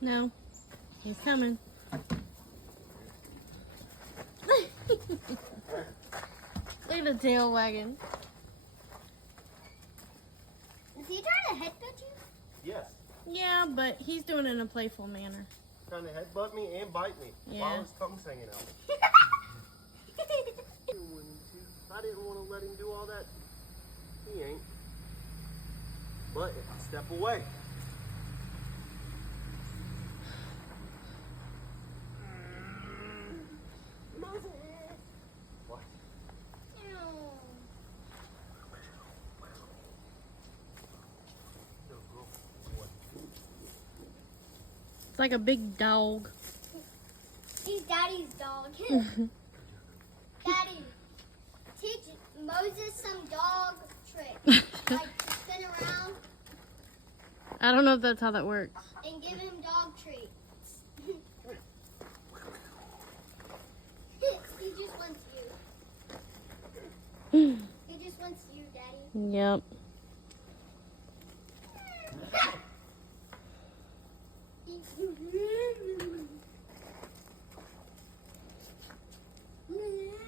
No, he's coming. Look at the tail wagging. Is he trying to headbutt you? Yes. Yeah, but he's doing it in a playful manner. Trying to headbutt me and bite me Yeah. while his tongue's hanging out. I didn't want to let him do all that. He ain't. But if I step away. What? It's like a big dog. He's Daddy's dog. Daddy, teach Moses some dog tricks. Like to spin around I don't know if that's how that works. and give him dog treats. He just wants you. He just wants you, Daddy. Yep.